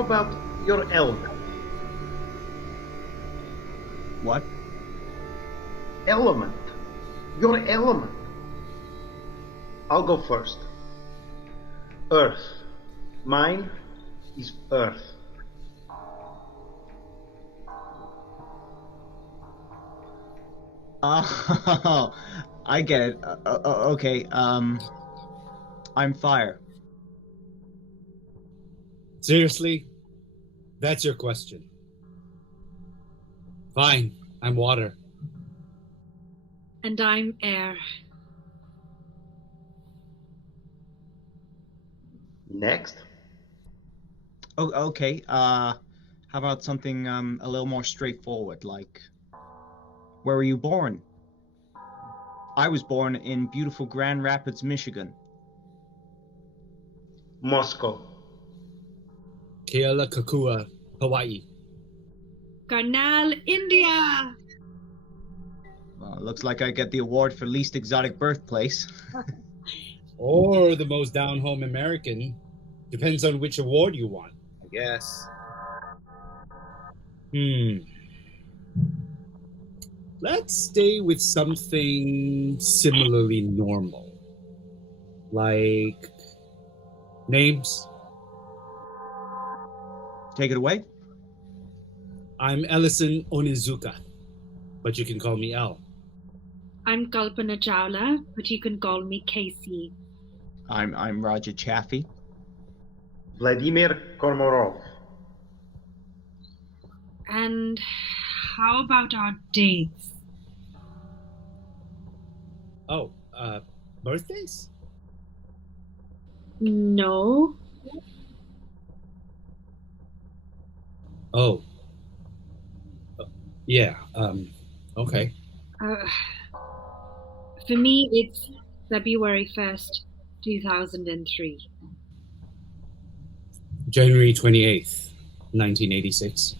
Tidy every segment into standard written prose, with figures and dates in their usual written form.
about your element? What? Element. Your element. I'll go first. Earth. Mine is earth. Oh, I get it. Okay, I'm fire. Seriously? That's your question. Fine, I'm water. And I'm air. Next. Oh, okay, how about something a little more straightforward, like, where were you born? I was born in beautiful Grand Rapids, Michigan. Moscow. Kealakekua, Hawaii. Karnal, India! Well, it looks like I get the award for least exotic birthplace. Or the most down-home American. Depends on which award you want, I guess. Let's stay with something similarly normal. Like names. Take it away. I'm Ellison Onizuka, but you can call me L. I'm Kalpana Chawla, but you can call me Casey. I'm Roger Chaffee. Vladimir Kormorov. And how about our dates? Oh, birthdays? No. Oh. Yeah, okay. For me, it's February 1st, 2003. January 28th, 1986.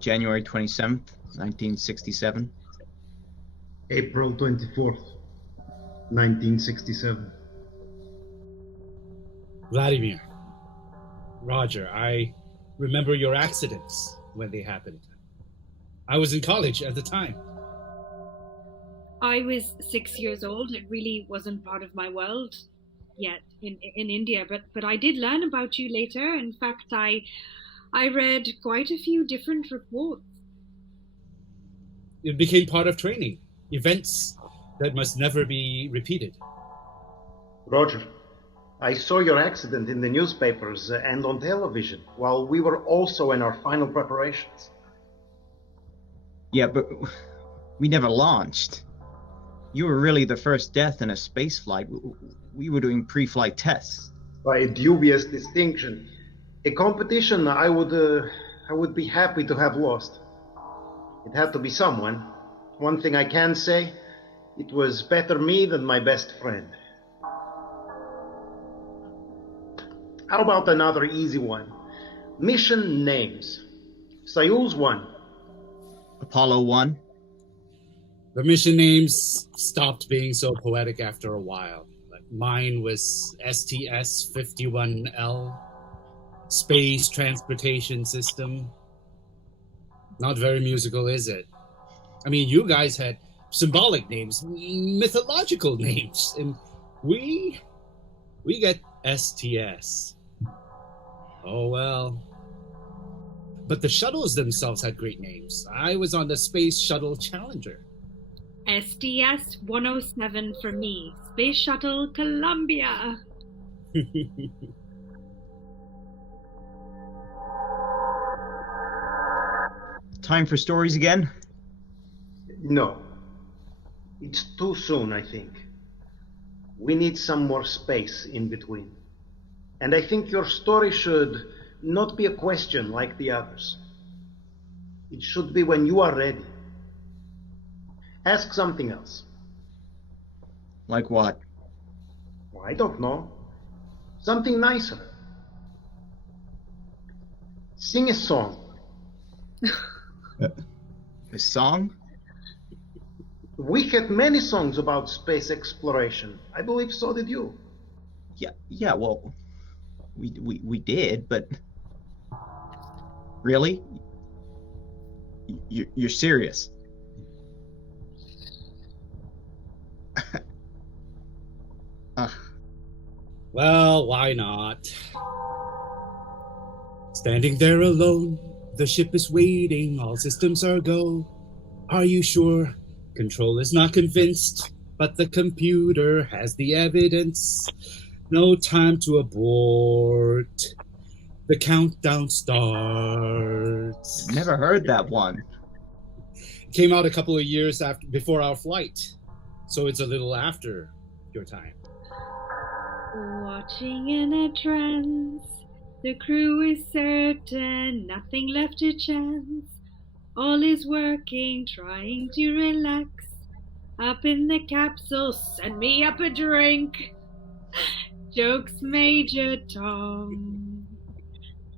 January 27th, 1967. April 24th, 1967. Vladimir. Roger, I remember your accidents when they happened. I was in college at the time. I was 6 years old. It really wasn't part of my world yet in India, but I did learn about you later. In fact, I read quite a few different reports. It became part of training. Events that must never be repeated. Roger, I saw your accident in the newspapers and on television while we were also in our final preparations. Yeah, but we never launched. You were really the first death in a space flight. We were doing pre-flight tests. By a dubious distinction. A competition I would be happy to have lost. It had to be someone. One thing I can say, it was better me than my best friend. How about another easy one? Mission names. Soyuz 1. Apollo 1. The mission names stopped being so poetic after a while. Like mine was STS-51L, Space Transportation System. Not very musical, is it? I mean, you guys had symbolic names, mythological names, and we get STS. Oh well. But the shuttles themselves had great names. I was on the Space Shuttle Challenger. STS-107 for me. Space Shuttle Columbia. Time for stories again? No. It's too soon, I think. We need some more space in between. And I think your story should not be a question like the others. It should be when you are ready. Ask something else. Like what? Well, I don't know. Something nicer. Sing a song. A song? We had many songs about space exploration. I believe so did you. Yeah, well, we did, but really? You're serious? uh, Well, why not? Standing there alone, the ship is waiting, all systems are go. Are you sure? Control is not convinced, but the computer has the evidence. No time to abort. The countdown starts. Never heard that one. Came out a couple of years before our flight, so it's a little after your time. Watching in a trance, the crew is certain, nothing left to chance. All is working, trying to relax. Up in the capsule, send me up a drink. Jokes Major Tom.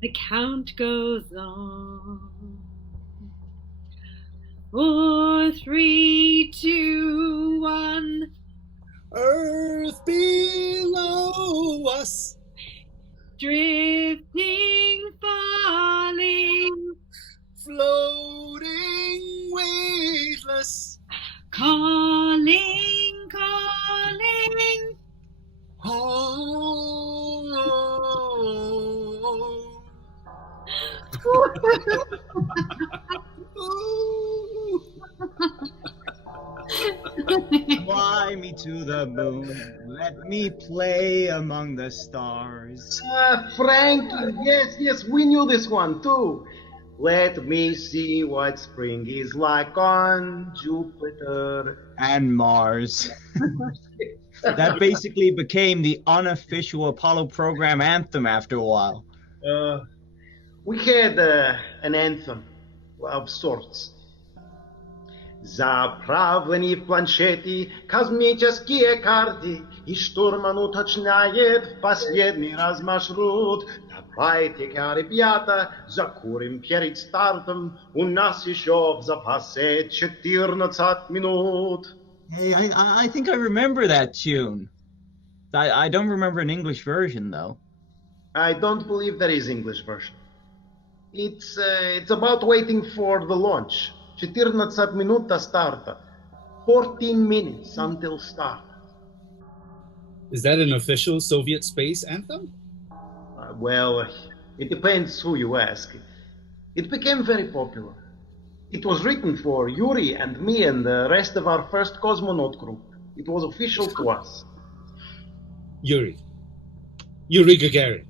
The count goes on. 4, 3, 2, 1. Earth below us, Drifting, falling, floating weightless. calling. Fly me to the moon, let me play among the stars. Frankie, yes, we knew this one too. Let me see what spring is like on Jupiter. And Mars. That basically became the unofficial Apollo program anthem after a while. We had an anthem of sorts. Заправлены в планшете космические карты, и штурман уточняет в последний раз маршрут. Давайте-ка, ребята, закурим перед стартом, у нас еще в запасе 14 минут. Hey, I think I remember that tune. I don't remember an English version, though. I don't believe there is English version. It's about waiting for the launch. 14 minut до старта. 14 minutes until start. Is that an official Soviet space anthem? Well, it depends who you ask. It became very popular. It was written for Yuri and me and the rest of our first cosmonaut group. It was official to us. Yuri Gagarin.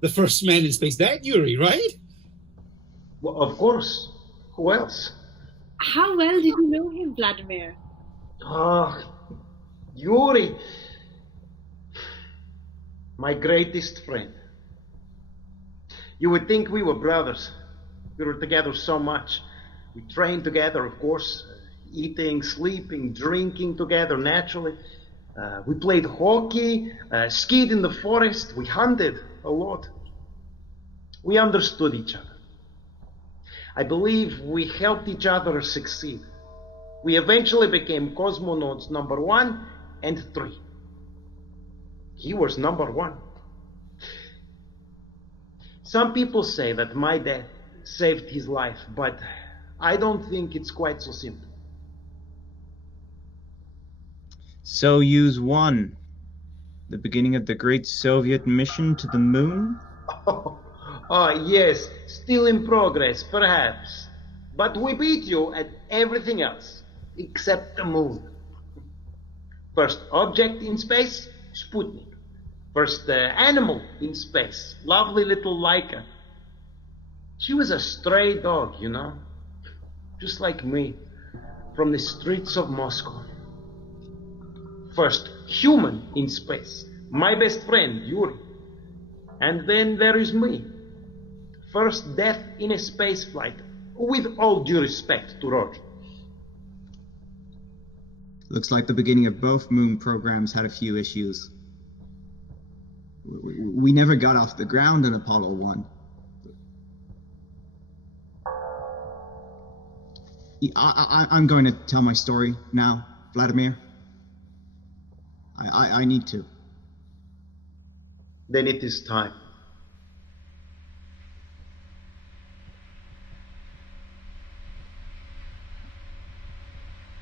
The first man in space. That Yuri, right? Well, of course. Who else? How well did you know him, Vladimir? Yuri. My greatest friend. You would think we were brothers. We were together so much. We trained together, of course, eating, sleeping, drinking together naturally. We played hockey, skied in the forest, we hunted a lot. We understood each other. I believe we helped each other succeed. We eventually became cosmonauts number 1 and 3. He was number 1. Some people say that my death saved his life, but I don't think it's quite so simple. Soyuz 1, the beginning of the great Soviet mission to the moon? Yes, still in progress, perhaps. But we beat you at everything else, except the moon. First object in space, Sputnik. First animal in space, lovely little LiCata. She was a stray dog, you know, just like me, from the streets of Moscow. First human in space, my best friend, Yuri. And then there is me. First death in a space flight, with all due respect to Roger. Looks like the beginning of both moon programs had a few issues. We never got off the ground in Apollo 1. I'm going to tell my story now, Vladimir. I need to. Then it is time.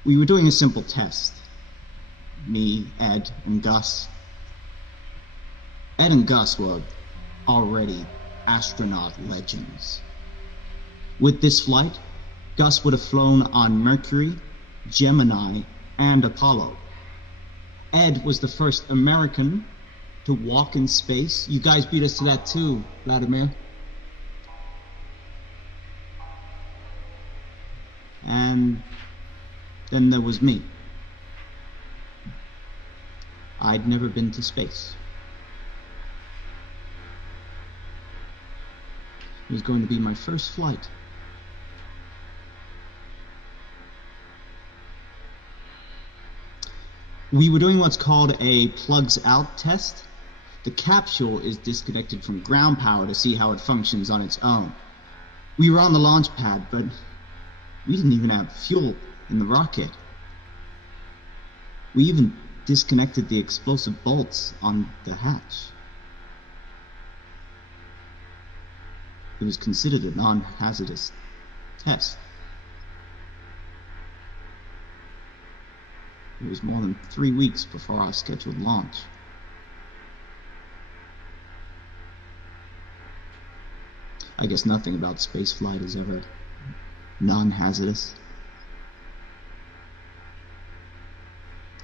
We were doing a simple test. Me, Ed, and Gus. Ed and Gus were already astronaut legends. With this flight, Gus would have flown on Mercury, Gemini, and Apollo. Ed was the first American to walk in space. You guys beat us to that too, Vladimir. And then there was me. I'd never been to space. It was going to be my first flight. We were doing what's called a plugs out test. The capsule is disconnected from ground power to see how it functions on its own. We were on the launch pad, but we didn't even have fuel in the rocket. We even disconnected the explosive bolts on the hatch. It was considered a non-hazardous test. It was more than 3 weeks before our scheduled launch. I guess nothing about spaceflight is ever non-hazardous.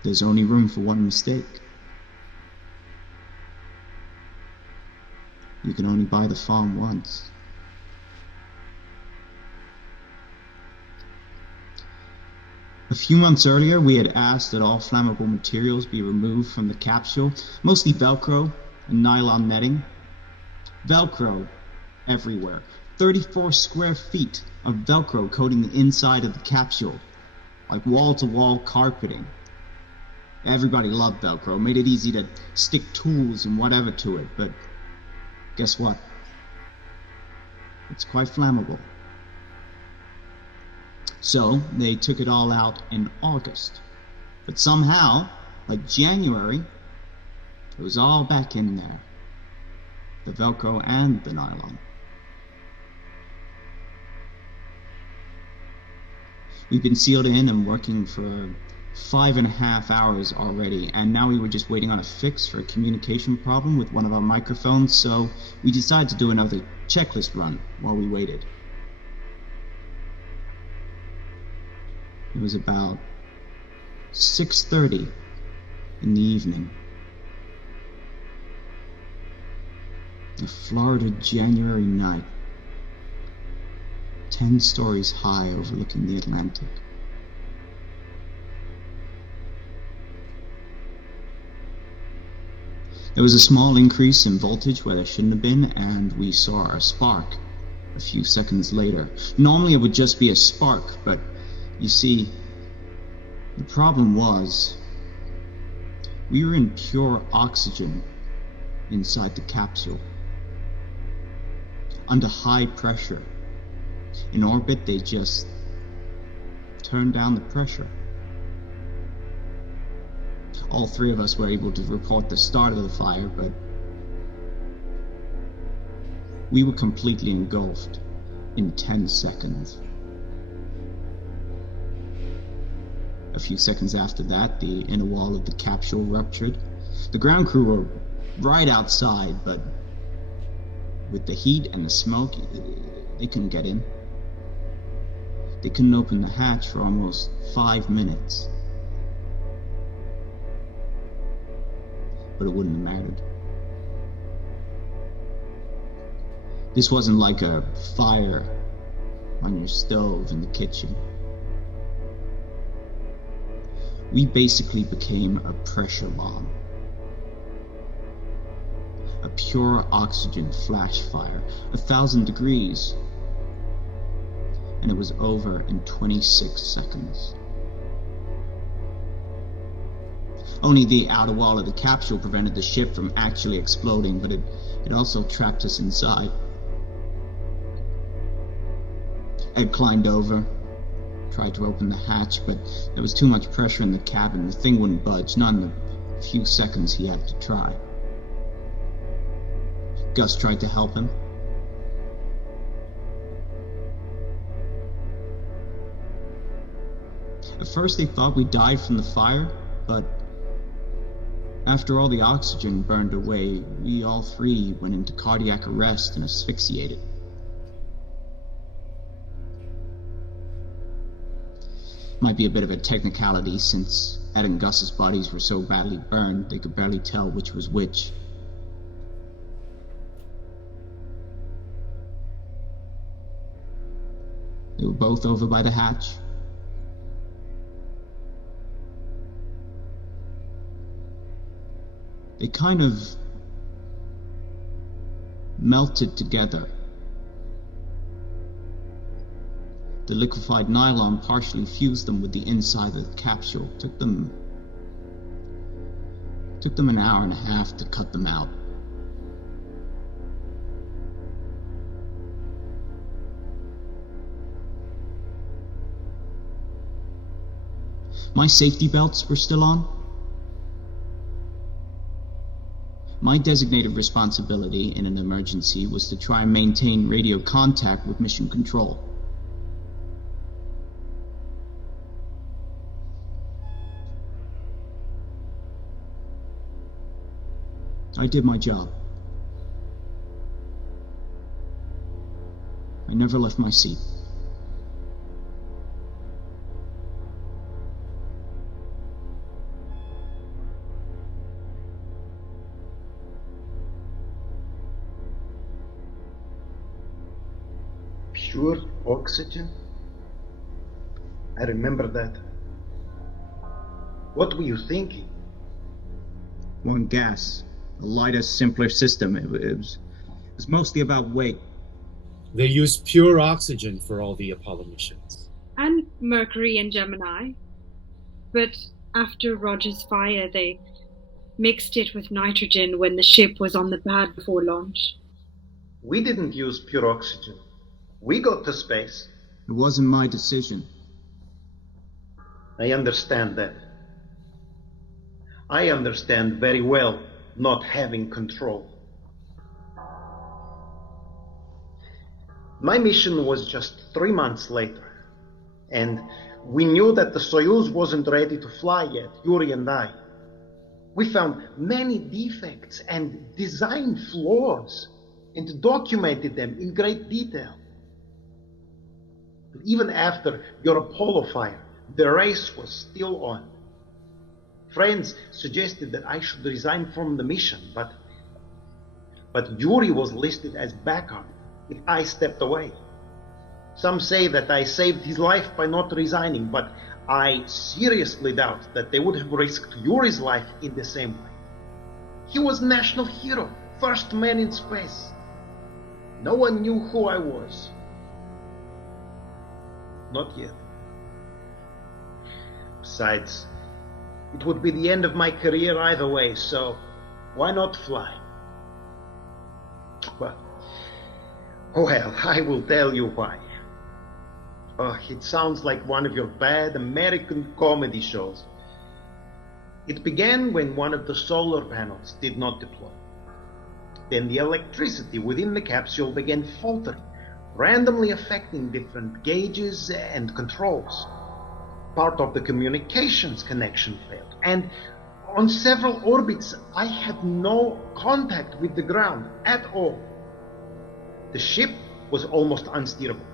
There's only room for one mistake. You can only buy the farm once. A few months earlier, we had asked that all flammable materials be removed from the capsule, mostly Velcro and nylon netting. Velcro everywhere. 34 square feet of Velcro coating the inside of the capsule, like wall-to-wall carpeting. Everybody loved Velcro, made it easy to stick tools and whatever to it, but guess what? It's quite flammable. So they took it all out in August. But somehow, like January, it was all back in there. The Velcro and the nylon. We've been sealed in and working for 5.5 hours already, and now we were just waiting on a fix for a communication problem with one of our microphones, so we decided to do another checklist run while we waited. It was about 6:30 in the evening. A Florida January night, 10 stories high overlooking the Atlantic. There was a small increase in voltage where there shouldn't have been, and we saw a spark a few seconds later. Normally it would just be a spark, but you see, the problem was we were in pure oxygen inside the capsule, under high pressure. In orbit, they just turned down the pressure. All three of us were able to report the start of the fire, but we were completely engulfed in 10 seconds. A few seconds after that, the inner wall of the capsule ruptured. The ground crew were right outside, but with the heat and the smoke, they couldn't get in. They couldn't open the hatch for almost 5 minutes. But it wouldn't have mattered. This wasn't like a fire on your stove in the kitchen. We basically became a pressure bomb. A pure oxygen flash fire, 1,000 degrees. And it was over in 26 seconds. Only the outer wall of the capsule prevented the ship from actually exploding, but it also trapped us inside. Ed climbed over, tried to open the hatch, but there was too much pressure in the cabin. The thing wouldn't budge, not in the few seconds he had to try. Gus tried to help him. At first they thought we died from the fire, but after all the oxygen burned away, we all three went into cardiac arrest and asphyxiated. Might be a bit of a technicality, since Ed and Gus's bodies were so badly burned they could barely tell which was which. They were both over by the hatch. They kind of melted together. The liquefied nylon partially fused them with the inside of the capsule. Took them an hour and a half to cut them out. My safety belts were still on. My designated responsibility in an emergency was to try and maintain radio contact with Mission Control. I did my job. I never left my seat. Pure oxygen? I remember that. What were you thinking? One gas. A lighter, simpler system. It was mostly about weight. They used pure oxygen for all the Apollo missions. And Mercury and Gemini. But after Roger's fire, they mixed it with nitrogen when the ship was on the pad before launch. We didn't use pure oxygen. We got to space. It wasn't my decision. I understand that. I understand very well not having control. My mission was just 3 months later, and we knew that the Soyuz wasn't ready to fly yet, Yuri and I. We found many defects and design flaws and documented them in great detail. But even after your Apollo fire, the race was still on. Friends suggested that I should resign from the mission, but Yuri was listed as backup if I stepped away. Some say that I saved his life by not resigning, but I seriously doubt that they would have risked Yuri's life in the same way. He was national hero, first man in space. No one knew who I was. Not yet. Besides, it would be the end of my career either way, so why not fly? Well, I will tell you why. It sounds like one of your bad American comedy shows. It began when one of the solar panels did not deploy. Then the electricity within the capsule began faltering, randomly affecting different gauges and controls. Part of the communications connection failed, and on several orbits I had no contact with the ground at all. The ship was almost unsteerable.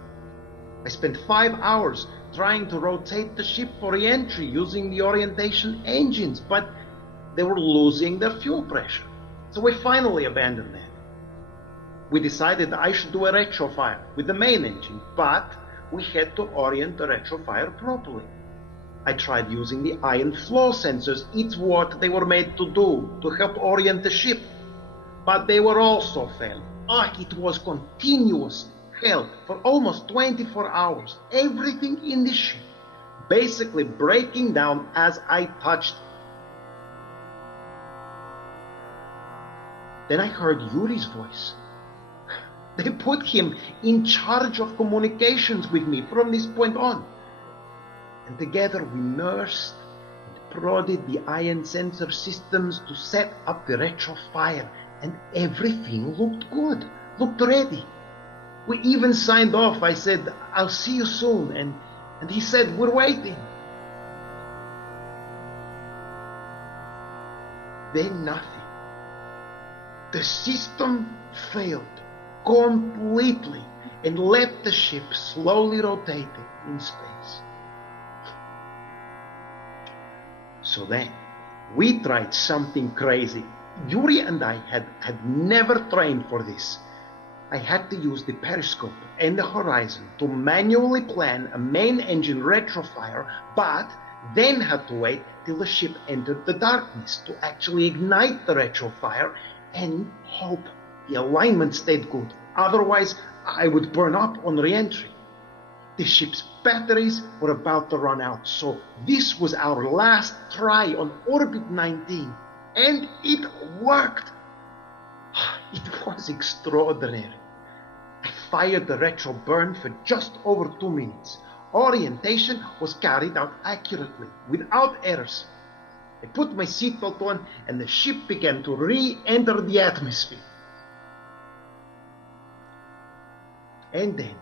I spent 5 hours trying to rotate the ship for re-entry using the orientation engines, but they were losing their fuel pressure. So we finally abandoned that. We decided I should do a retrofire with the main engine, but we had to orient the retrofire properly. I tried using the ion flow sensors. It's what they were made to do, to help orient the ship. But they were also failing. It was continuous hell for almost 24 hours. Everything in the ship basically breaking down as I touched it. Then I heard Yuri's voice. They put him in charge of communications with me from this point on. And together we nursed and prodded the ion sensor systems to set up the retrofire And everything looked good, looked ready. We even signed off. I said, I'll see you soon. And he said, we're waiting. Then nothing. The system failed completely and left the ship slowly rotating in space. So then, we tried something crazy. Yuri and I had never trained for this. I had to use the periscope and the horizon to manually plan a main engine retrofire, but then had to wait till the ship entered the darkness to actually ignite the retrofire and hope the alignment stayed good. Otherwise, I would burn up on re-entry. The ship's batteries were about to run out, so this was our last try on Orbit 19, and it worked. It was extraordinary. I fired the retro burn for just over 2 minutes. Orientation was carried out accurately, without errors. I put my seatbelt on, and the ship began to re-enter the atmosphere. And then,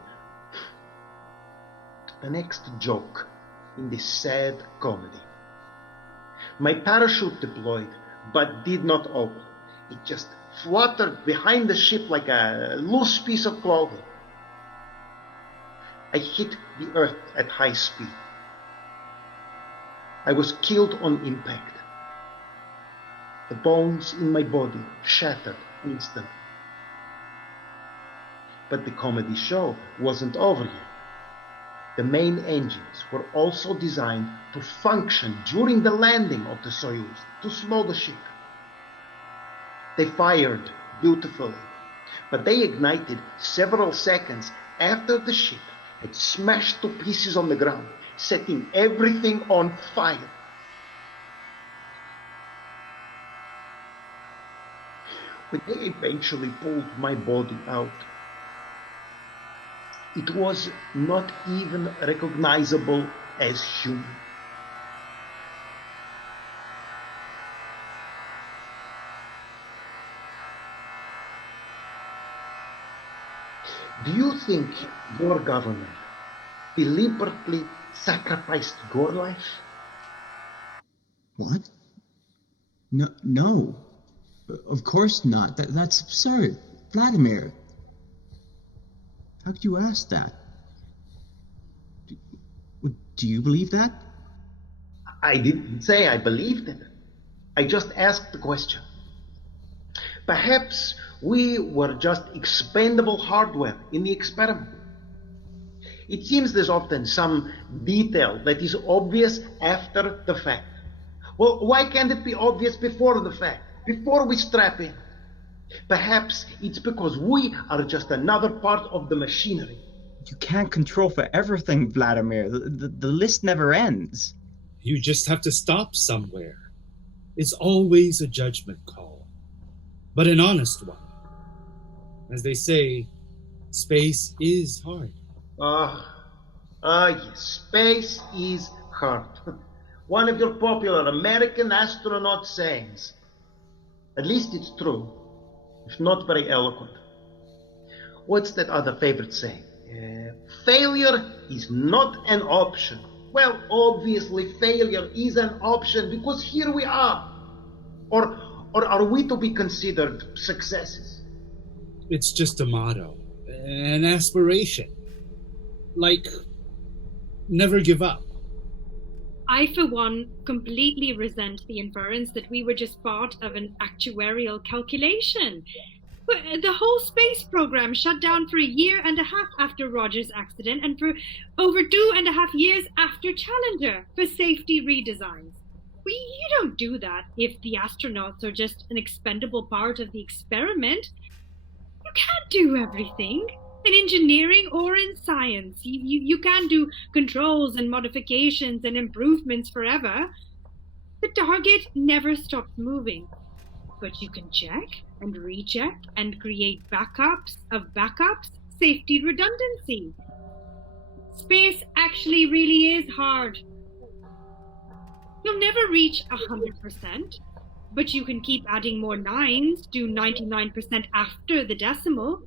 the next joke in this sad comedy. My parachute deployed, but did not open. It just fluttered behind the ship like a loose piece of clothing. I hit the earth at high speed. I was killed on impact. The bones in my body shattered instantly. But the comedy show wasn't over yet. The main engines were also designed to function during the landing of the Soyuz to slow the ship. They fired beautifully, but they ignited several seconds after the ship had smashed to pieces on the ground, setting everything on fire. When they eventually pulled my body out, it was not even recognizable as human. Do you think your government deliberately sacrificed your life? What? No, no. Of course not. That's absurd. Vladimir. How could you ask that? Do you believe that? I didn't say I believed it. I just asked the question. Perhaps we were just expendable hardware in the experiment. It seems there's often some detail that is obvious after the fact. Well, why can't it be obvious before the fact, before we strap in? Perhaps it's because we are just another part of the machinery. You can't control for everything, Vladimir. The list never ends. You just have to stop somewhere. It's always a judgment call, but an honest one. As they say, space is hard. Yes, space is hard. One of your popular American astronaut sayings. At least it's true, if not very eloquent. What's that other favorite saying? Failure is not an option. Well, obviously failure is an option because here we are. Or are we to be considered successes? It's just a motto, an aspiration. Like, never give up. I, for one, completely resent the inference that we were just part of an actuarial calculation. The whole space program shut down for 1.5 years after Roger's accident and for over 2.5 years after Challenger for safety redesigns. You don't do that if the astronauts are just an expendable part of the experiment. You can't do everything. In engineering or in science, you can't do controls and modifications and improvements forever. The target never stops moving. But you can check and recheck and create backups of backups, safety redundancy. Space actually really is hard. You'll never reach 100%. But you can keep adding more nines to 99% after the decimal.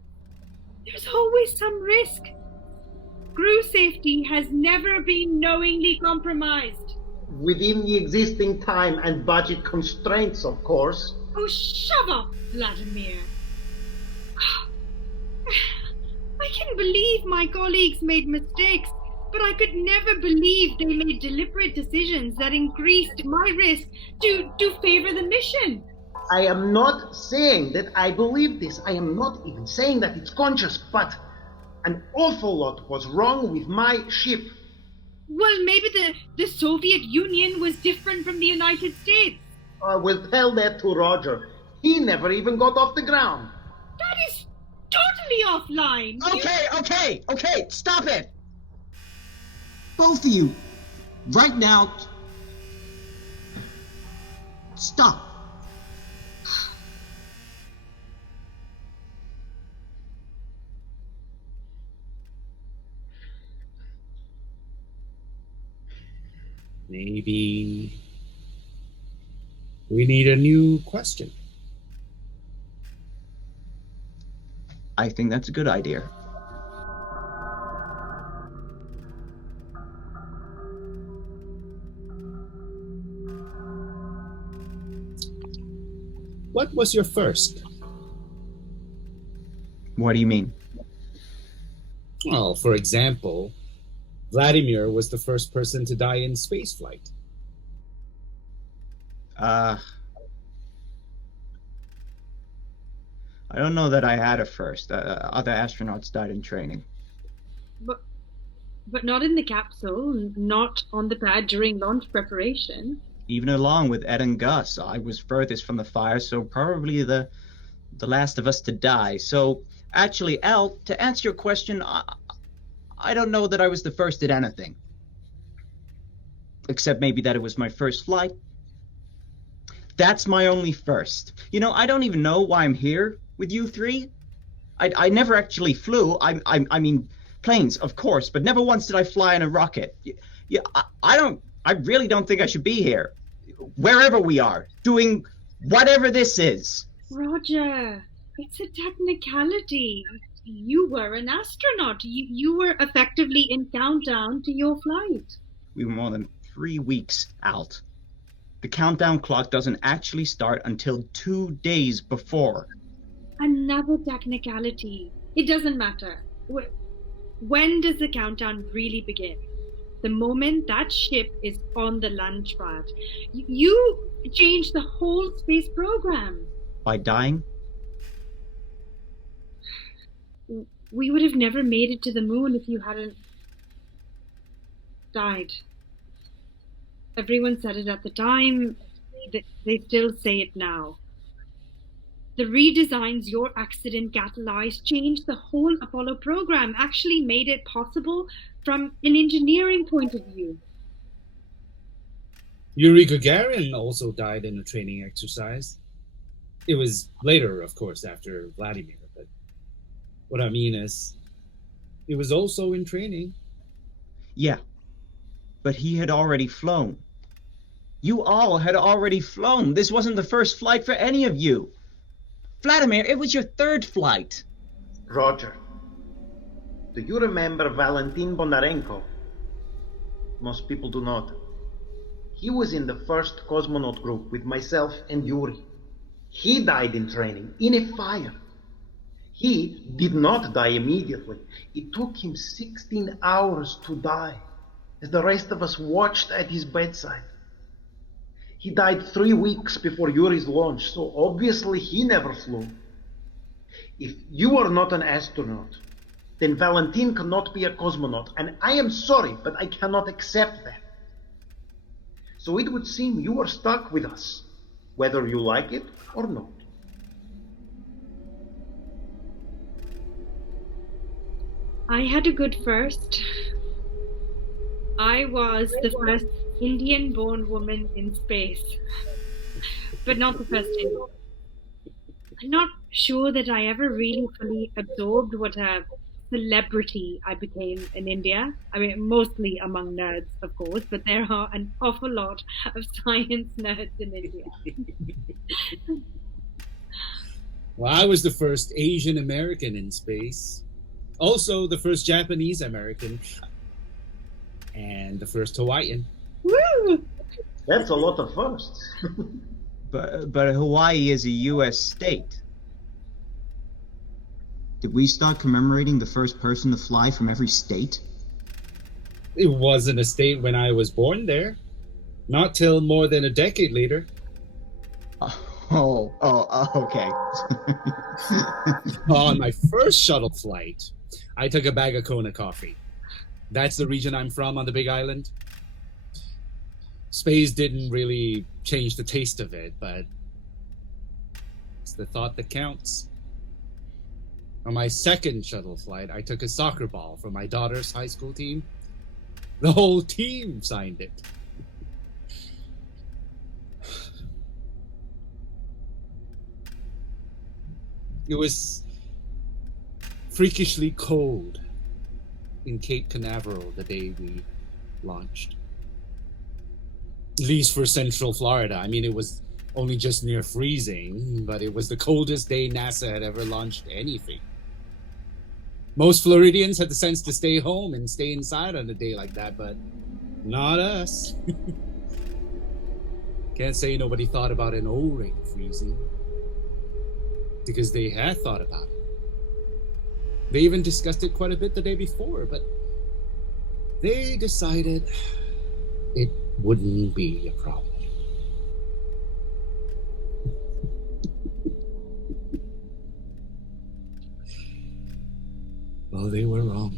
There's always some risk. Crew safety has never been knowingly compromised. Within the existing time and budget constraints, of course. Oh, shut up, Vladimir. I can believe my colleagues made mistakes, but I could never believe they made deliberate decisions that increased my risk to favor the mission. I am not saying that I believe this. I am not even saying that it's conscious, but an awful lot was wrong with my ship. Well, maybe the Soviet Union was different from the United States. I will tell that to Roger. He never even got off the ground. That is totally offline. Okay, stop it! Both of you, right now, stop. Maybe we need a new question. I think that's a good idea. What was your first? What do you mean? Well, for example, Vladimir was the first person to die in spaceflight. I don't know that I had a first. Other astronauts died in training. But not in the capsule, not on the pad during launch preparation. Even along with Ed and Gus, I was furthest from the fire, so probably the last of us to die. So, actually, Al, to answer your question, I don't know that I was the first at anything. Except maybe that it was my first flight. That's my only first. You know, I don't even know why I'm here with you three. I never actually flew. I mean, planes, of course, but never once did I fly in a rocket. Yeah, I really don't think I should be here. Wherever we are, doing whatever this is. Roger, it's a technicality. You were an astronaut. You were effectively in countdown to your flight. We were more than 3 weeks out. The countdown clock doesn't actually start until 2 days before. Another technicality. It doesn't matter. When does the countdown really begin? The moment that ship is on the launch pad. You changed the whole space program. By dying? We would have never made it to the moon if you hadn't died. Everyone said it at the time. They still say it now. The redesigns your accident catalyzed changed the whole Apollo program, actually made it possible from an engineering point of view. Yuri Gagarin also died in a training exercise. It was later, of course, after Vladimir, but what I mean is, it was also in training. Yeah, but he had already flown. You all had already flown. This wasn't the first flight for any of you. Vladimir, it was your third flight. Roger, do you remember Valentin Bondarenko? Most people do not. He was in the first cosmonaut group with myself and Yuri. He died in training, in a fire. He did not die immediately. It took him 16 hours to die, as the rest of us watched at his bedside. He died 3 weeks before Yuri's launch, so obviously he never flew. If you are not an astronaut, then Valentin cannot be a cosmonaut, and I am sorry, but I cannot accept that. So it would seem you are stuck with us, whether you like it or not. I had a good first. I was the first Indian-born woman in space, but not the first Indian. I'm not sure that I ever really fully absorbed what a celebrity I became in India. I mean, mostly among nerds, of course, but there are an awful lot of science nerds in India. Well, I was the first Asian American in space. Also, the first Japanese American. And the first Hawaiian. Woo! That's a lot of firsts. But Hawaii is a U.S. state. Did we start commemorating the first person to fly from every state? It wasn't a state when I was born there. Not till more than a decade later. Okay. On my first shuttle flight, I took a bag of Kona coffee. That's the region I'm from on the Big Island. Space didn't really change the taste of it, but it's the thought that counts. On my second shuttle flight, I took a soccer ball from my daughter's high school team. The whole team signed it. It was freakishly cold in Cape Canaveral the day we launched. At least for Central Florida. I mean, it was only just near freezing, but it was the coldest day NASA had ever launched anything. Most Floridians had the sense to stay home and stay inside on a day like that, but not us. Can't say nobody thought about an O-ring freezing, because they had thought about it. They even discussed it quite a bit the day before, but they decided it wouldn't be a problem. Well, they were wrong.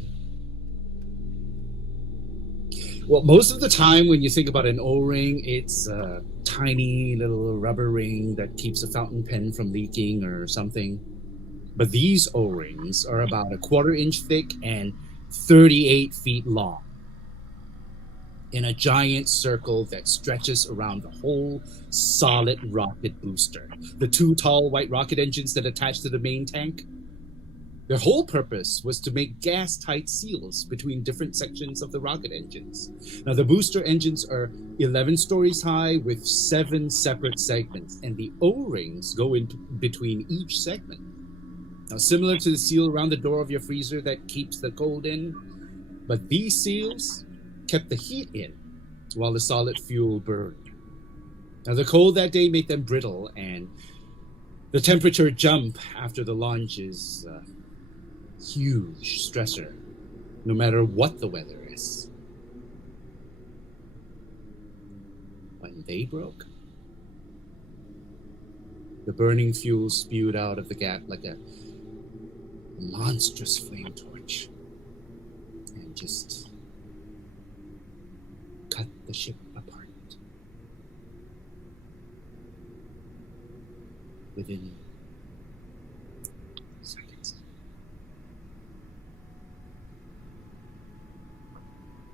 Well, most of the time when you think about an O-ring, it's a tiny little rubber ring that keeps a fountain pen from leaking or something. But these O-rings are about a 1/4 inch thick and 38 feet long, in a giant circle that stretches around the whole solid rocket booster. The 2 tall white rocket engines that attach to the main tank. Their whole purpose was to make gas-tight seals between different sections of the rocket engines. Now, the booster engines are 11 stories high with 7 separate segments, and the O-rings go in between each segment. Now, similar to the seal around the door of your freezer that keeps the cold in, but these seals kept the heat in while the solid fuel burned. Now, the cold that day made them brittle, and the temperature jump after the launch is a huge stressor, no matter what the weather is. When they broke, the burning fuel spewed out of the gap like a monstrous flame torch and just cut the ship apart within seconds.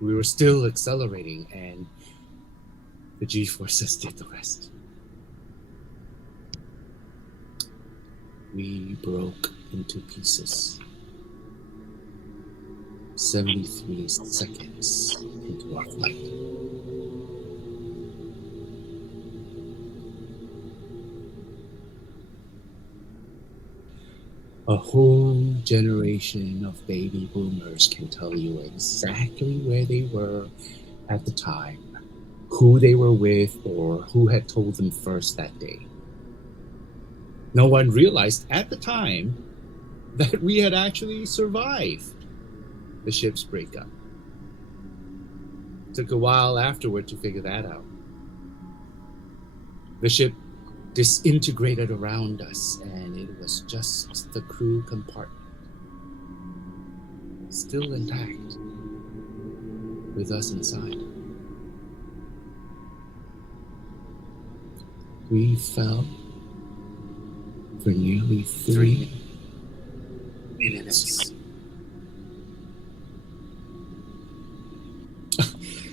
We were still accelerating, and the G-forces did the rest. We broke into pieces. 73 seconds into our flight. A whole generation of baby boomers can tell you exactly where they were at the time, who they were with, or who had told them first that day. No one realized at the time that we had actually survived the ship's breakup. It took a while afterward to figure that out. The ship disintegrated around us, and it was just the crew compartment, still intact, with us inside. We fell for nearly 3 minutes.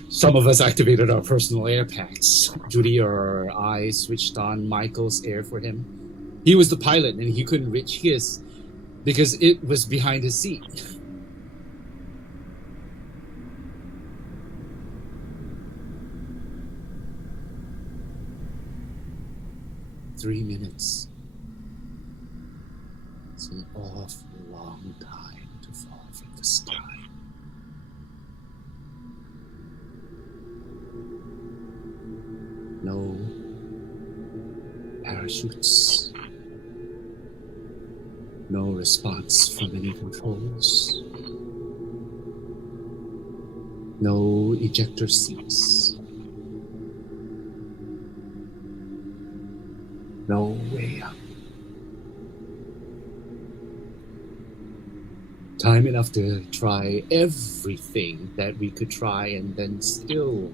Some of us activated our personal air packs. Judy or I switched on Michael's air for him. He was the pilot, and he couldn't reach his because it was behind his seat. 3 minutes. It's an awful long time to fall from the sky. No parachutes. No response from any controls. No ejector seats. No way up. Time enough to try everything that we could try and then still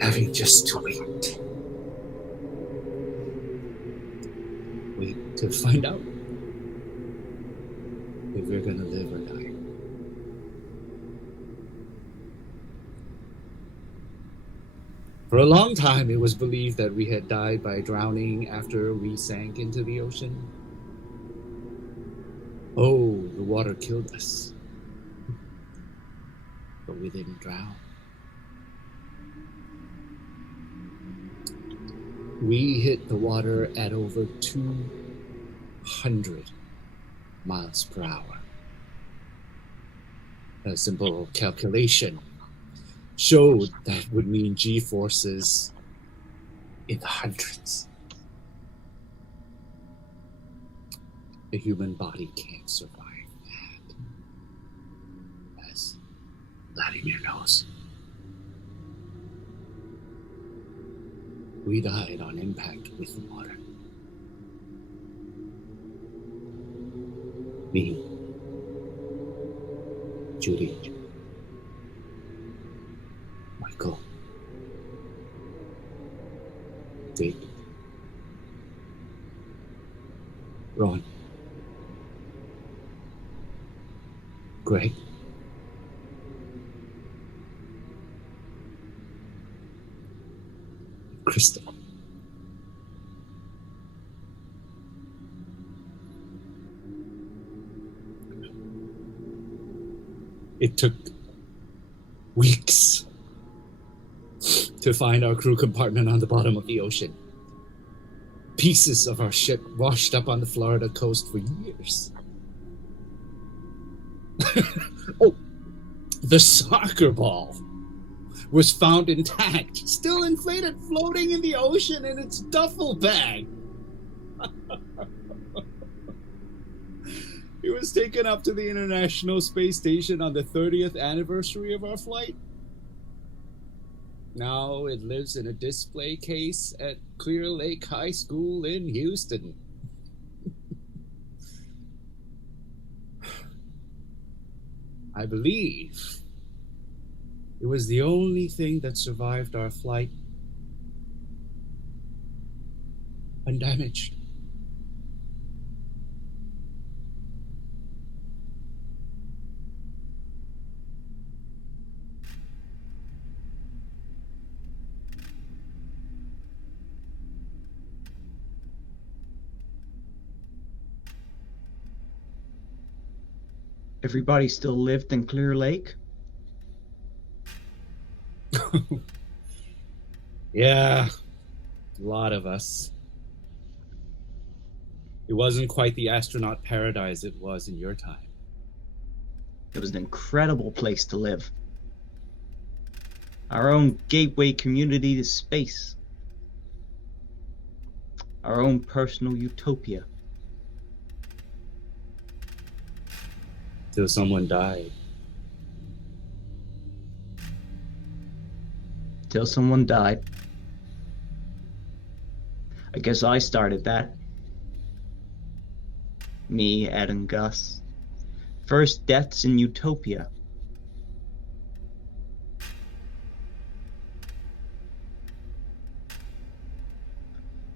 having just to wait. Wait to find out if we're gonna live or die. For a long time, it was believed that we had died by drowning after we sank into the ocean. Oh, the water killed us. But we didn't drown. We hit the water at over 200 miles per hour. A simple calculation showed that would mean G-forces in the hundreds. The human body can't survive that, as Vladimir knows. We died on impact with the water. Me, Judy, Michael, Dick, Ron, Greg, Crystal. It took weeks to find our crew compartment on the bottom of the ocean. Pieces of our ship washed up on the Florida coast for years. Oh, the soccer ball was found intact, still inflated, floating in the ocean in its duffel bag. It was taken up to the International Space Station on the 30th anniversary of our flight. Now it lives in a display case at Clear Lake High School in Houston. I believe it was the only thing that survived our flight undamaged. Everybody still lived in Clear Lake? Yeah, a lot of us. It wasn't quite the astronaut paradise it was in your time. It was an incredible place to live. Our own gateway community to space. Our own personal utopia. Till someone died. Till someone died. I guess I started that. Me, Ed, and Gus. First deaths in utopia.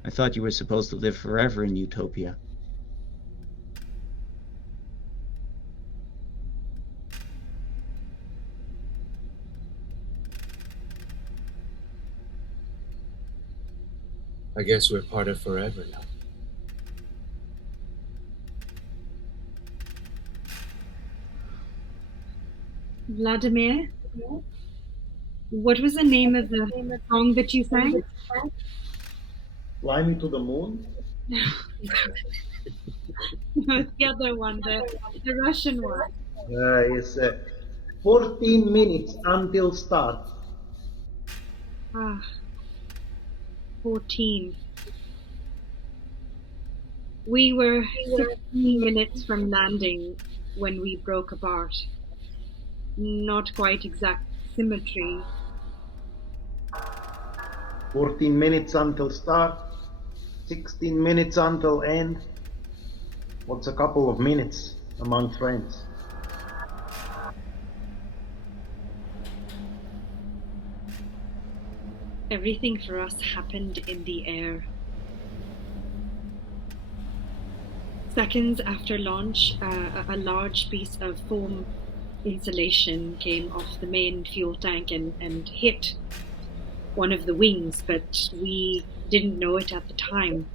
I thought you were supposed to live forever in utopia. I guess we're part of forever now. Vladimir, what was the name of the song that you sang? Fly me to the moon? No, the other one, the Russian one. Yes. 14 minutes until start. Ah, 14. We were 16 minutes from landing when we broke apart. Not quite exact symmetry. 14 minutes until start. 16 minutes until end. What's a couple of minutes among friends? Everything for us happened in the air. Seconds after launch, a large piece of foam insulation came off the main fuel tank and hit one of the wings, but we didn't know it at the time.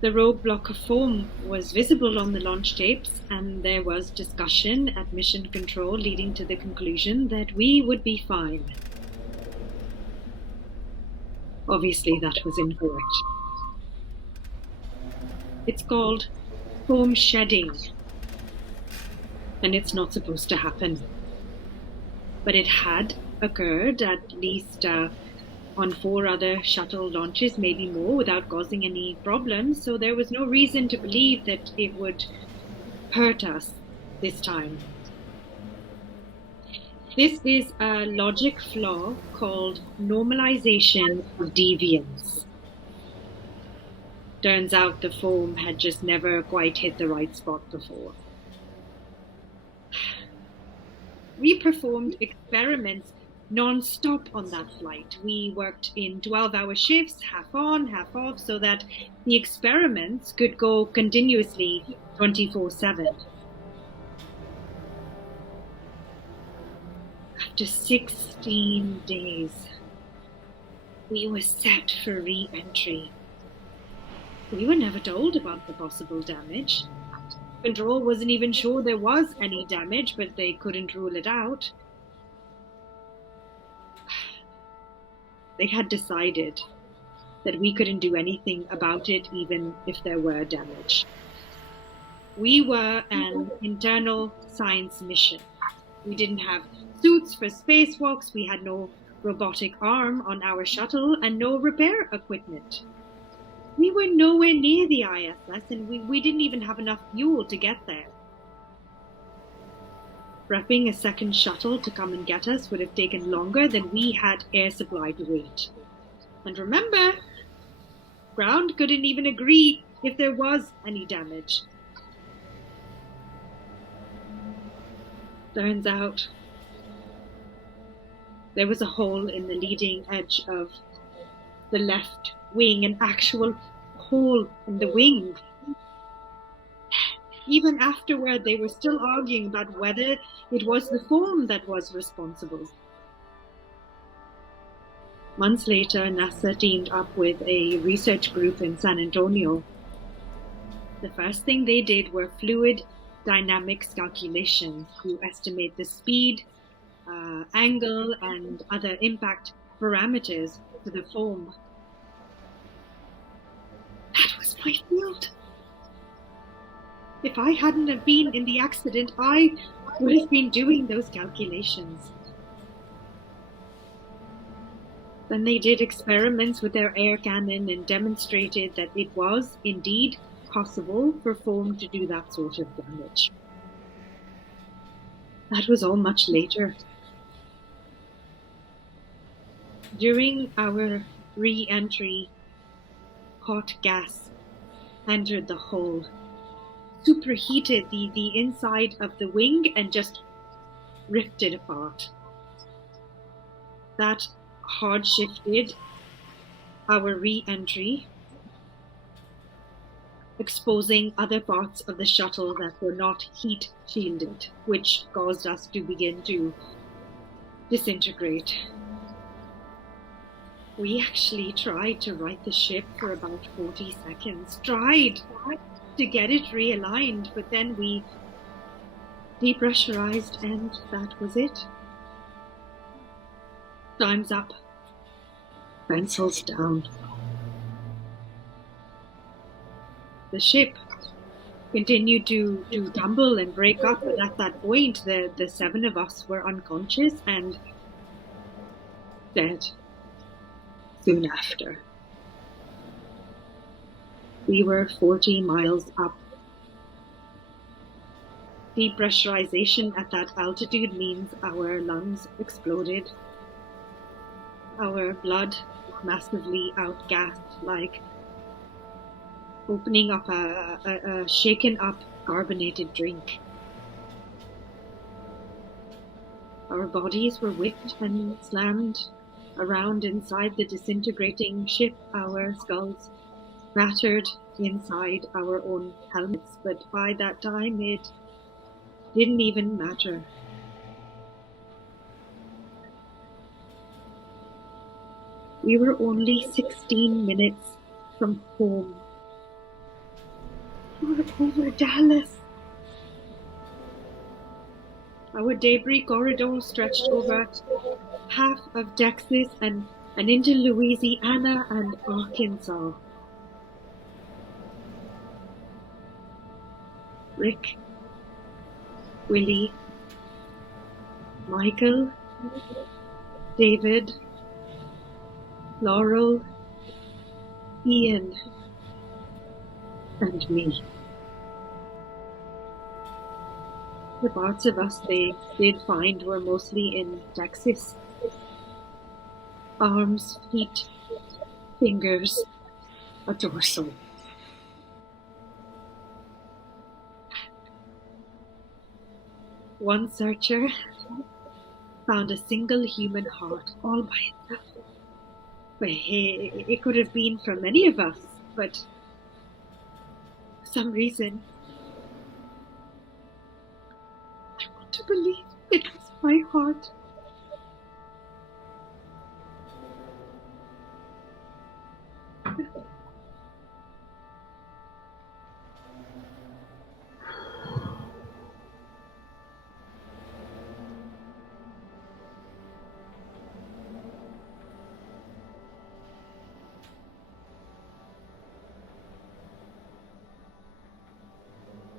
The rogue block of foam was visible on the launch tapes, and there was discussion at mission control leading to the conclusion that we would be fine. Obviously, that was incorrect. It's called foam shedding, and it's not supposed to happen. But it had occurred at least on 4 other shuttle launches, maybe more, without causing any problems, so there was no reason to believe that it would hurt us this time. This is a logic flaw called normalization of deviance. Turns out the foam had just never quite hit the right spot before. We performed experiments non-stop on that flight. We worked in 12-hour shifts, half on, half off, so that the experiments could go continuously 24/7. After 16 days, we were set for re-entry. We were never told about the possible damage. Control wasn't even sure there was any damage, but they couldn't rule it out. They had decided that we couldn't do anything about it, even if there were damage. We were an internal science mission. We didn't have suits for spacewalks, we had no robotic arm on our shuttle, and no repair equipment. We were nowhere near the ISS, and we didn't even have enough fuel to get there. Prepping a second shuttle to come and get us would have taken longer than we had air supply to wait. And remember, ground couldn't even agree if there was any damage. Turns out there was a hole in the leading edge of the left wing, an actual hole in the wing. Even afterward, they were still arguing about whether it was the foam that was responsible. Months later, NASA teamed up with a research group in San Antonio. The first thing they did were fluid dynamics calculations to estimate the speed, angle, and other impact parameters for the foam. That was my field. If I hadn't have been in the accident, I would have been doing those calculations. Then they did experiments with their air cannon and demonstrated that it was indeed possible for foam to do that sort of damage. That was all much later. During our re-entry, hot gas entered the hull, superheated the inside of the wing, and just ripped it apart. That hard shifted our re-entry, exposing other parts of the shuttle that were not heat shielded, which caused us to begin to disintegrate. We actually tried to right the ship for about 40 seconds, tried to get it realigned, but then we depressurized and that was it. Time's up. pencils down. The ship continued to tumble and break up, but at that point, the 7 of us were unconscious and dead soon after. We were 40 miles up. Depressurization at that altitude means our lungs exploded. Our blood massively outgassed, like opening up a shaken up carbonated drink. Our bodies were whipped and slammed around inside the disintegrating ship, our skulls battered inside our own helmets, but by that time it didn't even matter. We were only 16 minutes from home. We were over Dallas. Our debris corridor stretched over half of Texas and into Louisiana and Arkansas. Rick, Willie, Michael, David, Laurel, Ian, and me. The parts of us they did find were mostly in Texas. Arms, feet, fingers, a torso. One searcher found a single human heart all by itself. But it could have been from any of us, but for some reason, I want to believe it was my heart.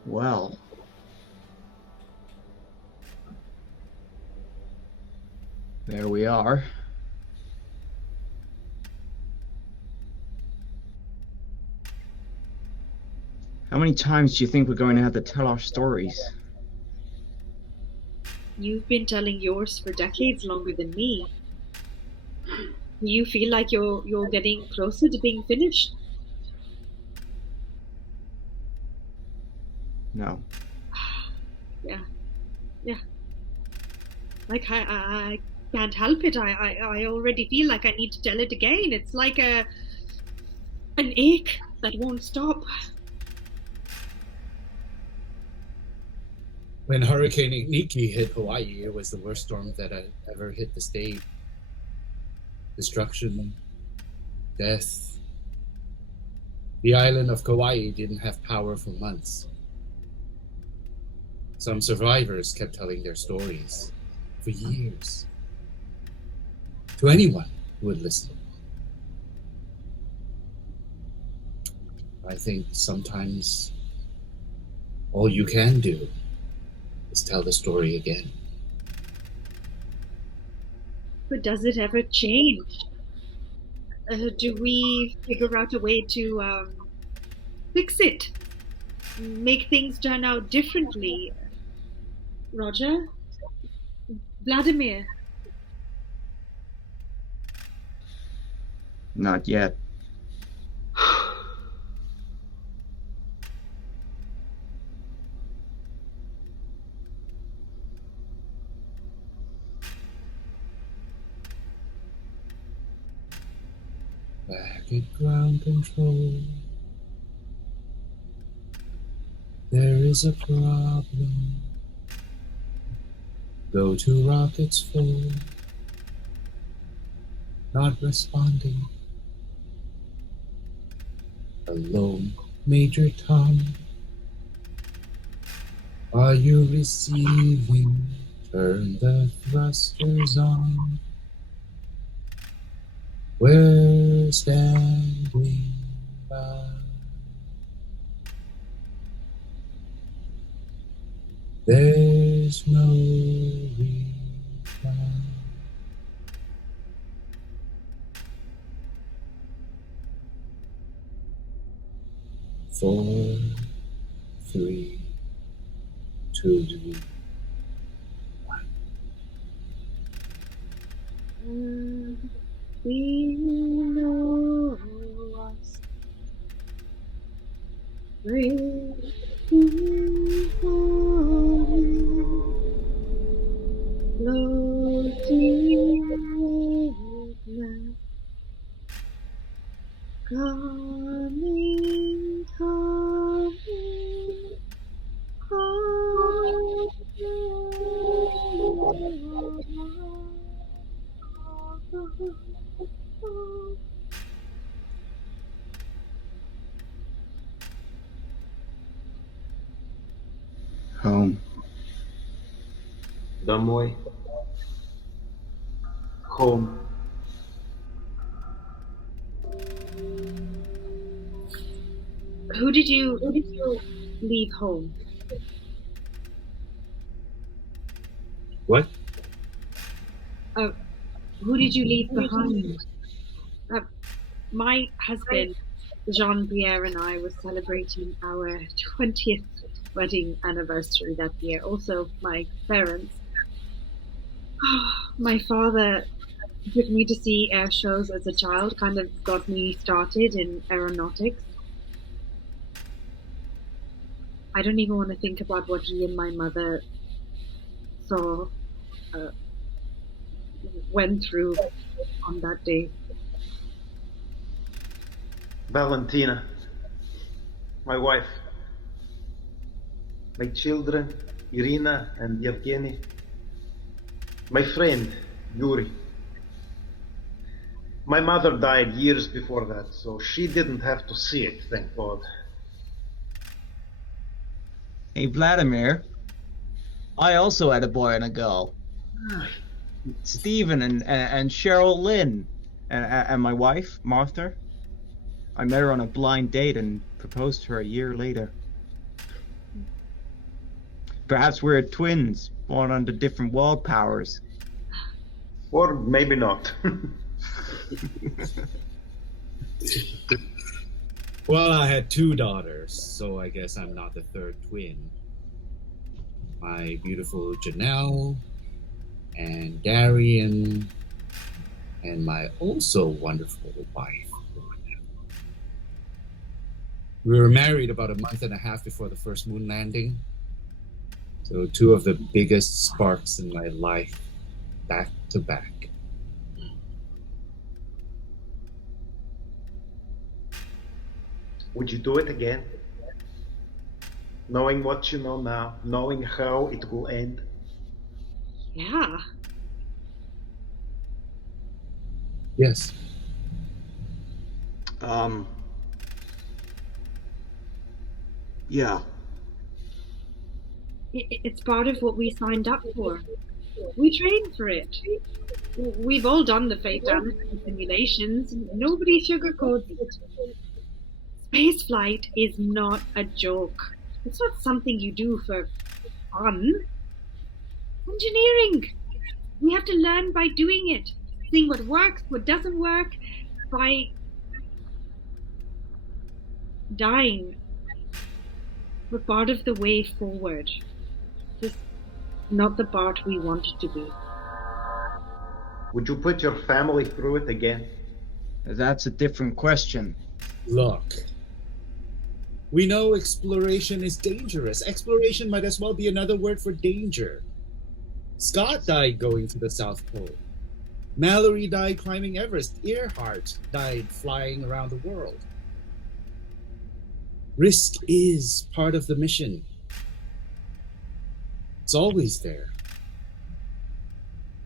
Well, there we are. How many times do you think we're going to have to tell our stories? You've been telling yours for decades longer than me. Do you feel like you're getting closer to being finished? No. Yeah. Like I can't help it. I already feel like I need to tell it again. It's like an ache that won't stop. When Hurricane Nikki hit Hawaii, it was the worst storm that had ever hit the state. Destruction, death. The island of Kauai didn't have power for months. Some survivors kept telling their stories for years to anyone who would listen. I think sometimes all you can do is tell the story again. But does it ever change? Do we figure out a way to fix it? Make things turn out differently? Roger? Vladimir? Not yet. Back at ground control, there is a problem. Go to rockets full, not responding. Hello, Major Tom. Are you receiving? Turn the thrusters on. We're standing by. There's no reply. 4, 3, 2, 1. We know us waiting for you, floating wavelength, coming, coming home. Home. Домой. Home. Who did you leave home? What? Who did you leave behind? My husband, Jean-Pierre, and I were celebrating our 20th wedding anniversary that year. Also, my parents. My father took me to see air shows as a child, kind of got me started in aeronautics. I don't even want to think about what he and my mother saw, went through on that day. Valentina, my wife, my children, Irina and Yevgeny, my friend, Yuri. My mother died years before that, so she didn't have to see it, thank God. Hey, Vladimir. I also had a boy and a girl. Stephen and Cheryl Lynn. And my wife, Martha. I met her on a blind date and proposed to her a year later. Perhaps we're twins, born under different world powers. Or maybe not. Well, I had 2 daughters, so I guess I'm not the third twin. My beautiful Janelle and Darian and my also wonderful wife. We were married about a month and a half before the first moon landing. So 2 of the biggest sparks in my life, back to back. Would you do it again? Knowing what you know now, knowing how it will end? Yeah. Yes. Yeah. It's part of what we signed up for. We trained for it. We've all done the fatality simulations. Nobody sugarcoats it. Spaceflight is not a joke. It's not something you do for fun. Engineering. We have to learn by doing it, seeing what works, what doesn't work, by dying. We're part of the way forward. Just not the part we wanted to be. Would you put your family through it again? That's a different question. Look, we know exploration is dangerous. Exploration might as well be another word for danger. Scott died going to the South Pole. Mallory died climbing Everest. Earhart died flying around the world. Risk is part of the mission. It's always there.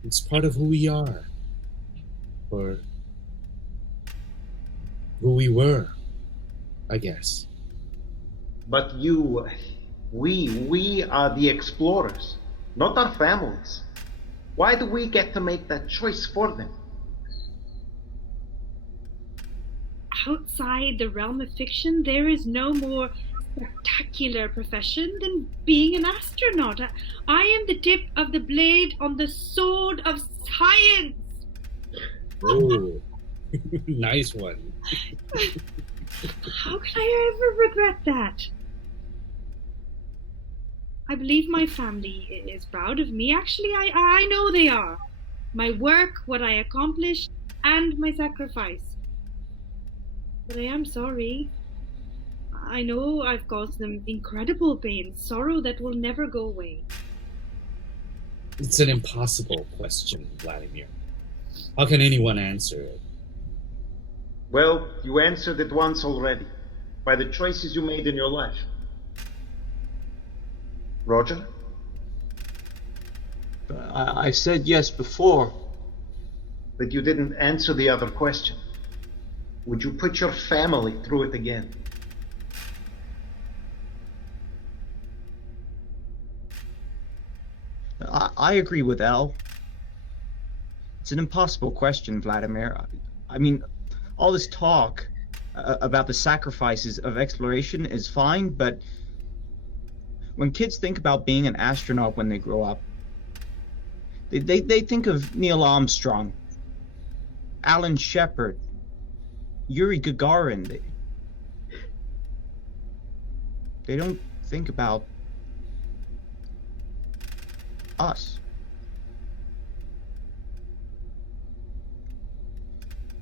It's part of who we are. Or who we were, I guess. But we are the explorers, not our families. Why do we get to make that choice for them? outside the realm of fiction, there is no more spectacular profession than being an astronaut. I am the tip of the blade on the sword of science. Oh, nice one. How could I ever regret that? I believe my family is proud of me. Actually, I know they are. My work, what I accomplished, and my sacrifice. But I am sorry. I know I've caused them incredible pain, sorrow that will never go away. It's an impossible question, Vladimir. How can anyone answer it? Well, you answered it once already, by the choices you made in your life. Roger? I said yes before. But you didn't answer the other question. Would you put your family through it again? I agree with Elle. It's an impossible question, Vladimir. I mean, all this talk about the sacrifices of exploration is fine, but when kids think about being an astronaut when they grow up, they think of Neil Armstrong, Alan Shepard, Yuri Gagarin. They don't think about us.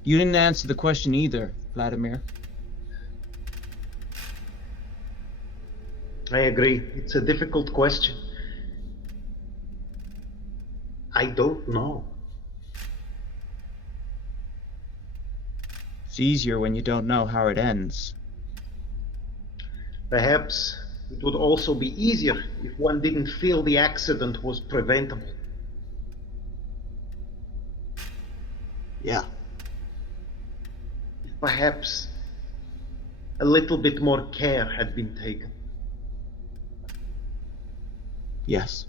You didn't answer the question either, Vladimir. I agree. It's a difficult question. I don't know. It's easier when you don't know how it ends. Perhaps it would also be easier if one didn't feel the accident was preventable. Yeah. If perhaps a little bit more care had been taken. Yes.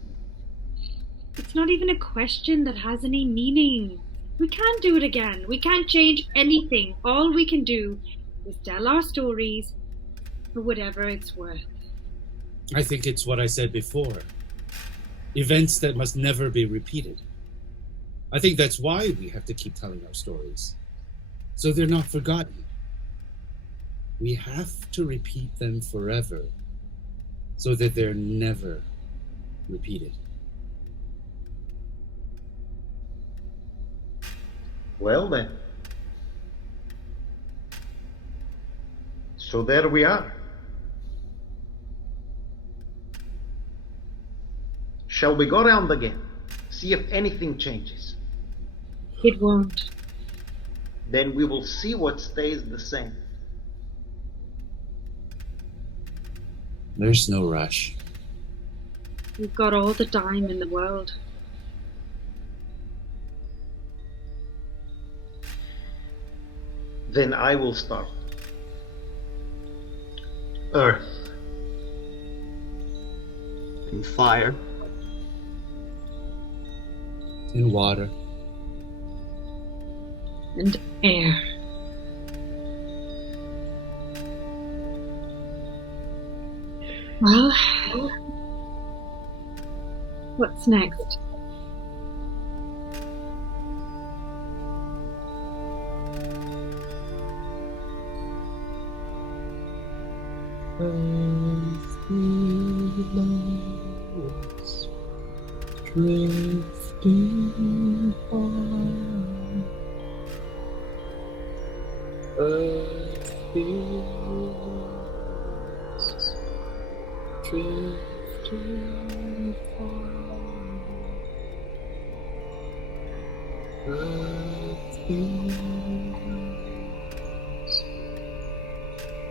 It's not even a question that has any meaning. We can't do it again. We can't change anything. All we can do is tell our stories for whatever it's worth. I think it's what I said before. Events that must never be repeated. I think that's why we have to keep telling our stories, so they're not forgotten. We have to repeat them forever, so that they're never repeated. Well then. So there we are. Shall we go round again? See if anything changes. It won't. Then we will see what stays the same. There's no rush. We've got all the time in the world. Then I will start. Earth. And fire. In water. And air. Well, what's next? Drifting far. Earth feels drifting far. Earth feels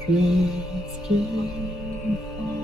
drifting far.